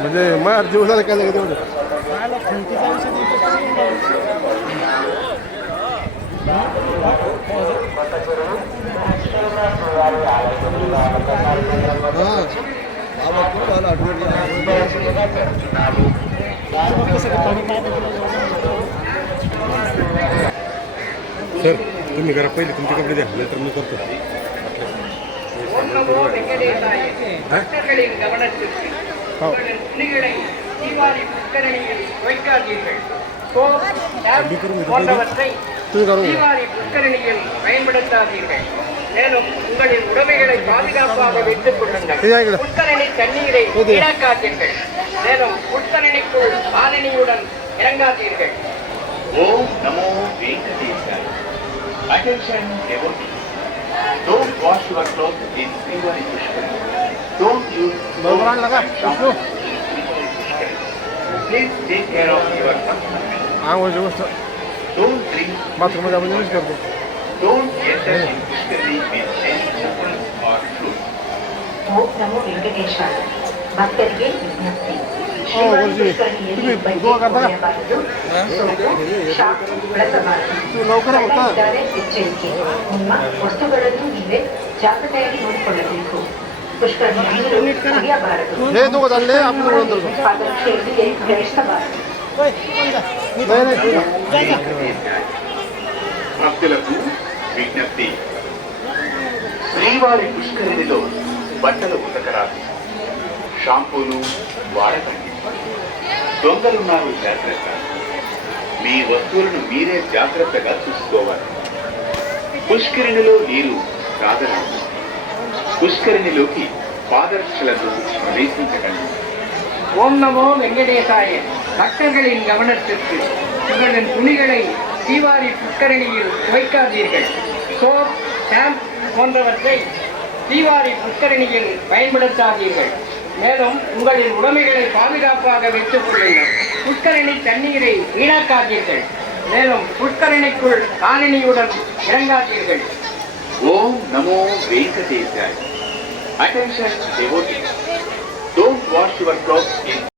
म्हणजे मार जीव झाला काय लागेल तेवढं सर तुम्ही करा पहिले तुमचे कपडे द्या नंतर मी करतो பயன்படுத்தாதீர்கள் மேலும் உங்களின் உடைமைகளை பாதுகாப்பாக வைத்துக் கொள்ளுங்கள் புத்தரணி தண்ணீரை வீணாக்காதீர்கள் மேலும் புத்தரணிக்குள் காலனியுடன் இறங்காதீர்கள் ஓம் நமோ வெங்கடேசாய. Attention devotees. Don't wash your clothes in Srivari Pushkari. Don't use soap and shampoo in Srivari Pushkari. Please take care of your personal. Don't drink. Don't enter in Pushkari with any chapels or fruits. ಓಂ ನಮೋ ವೆಂಕಟೇಶಾಯ. ಭಕ್ತರಿಗೆ ವಿಜ್ಞಪ್ತಿ. ಎಚ್ಚರಿಕೆ. ನಿಮ್ಮ ವಸ್ತುಗಳನ್ನು ನೀವೇ ಜಾಗ್ರತೆಯಾಗಿ ನೋಡಿಕೊಳ್ಳಬೇಕು. ಪುಷ್ಕರಣಿಯಲ್ಲಿ ನಡೆಯಬಾರದು. ಪಾದರಕ್ಷೆಯಲ್ಲಿ ಪ್ರವೇಶಿಸಬಾರದು. భక్తులకు విజ్ఞప్తి. శ్రీవారి పుష్కరిణిలో బట్టలు ఉతకరాదు, షాంపూలు వాడకండి. దొంగలున్నారు జాగ్రత్త. మీ వస్తువులను మీరే జాగ్రత్తగా చూసుకోవాలి. పుష్కరిణిలో నీరు రాదరాదు. పుష్కరిణిలోకి பாதரட்சலతో பிரவேசிக்கకండి. ஓம் நமோ வெங்கடேசாய. பக்தர்களின் கவனத்திற்கு உங்களின் துணிகளை தீவாரி புஷ்கரணியில் துவைக்காதீர்கள். சோப், ஷாம்பு போன்றவற்றை தீவாரி புஷ்கரணியில் பயன்படுத்தாதீர்கள். மேலும் உங்களின் உடைமைகளை பாதுகாப்பாக வைத்துக் கொள்ளுங்கள். புஷ்கரணி தண்ணீரை வீணாக்காதீர்கள். மேலும் புஷ்கரணிக்குள் காலனியுடன் இறங்காதீர்கள். ஓம் நமோ வெங்கடேசாய. Attention devotees. Don't wash your clothes in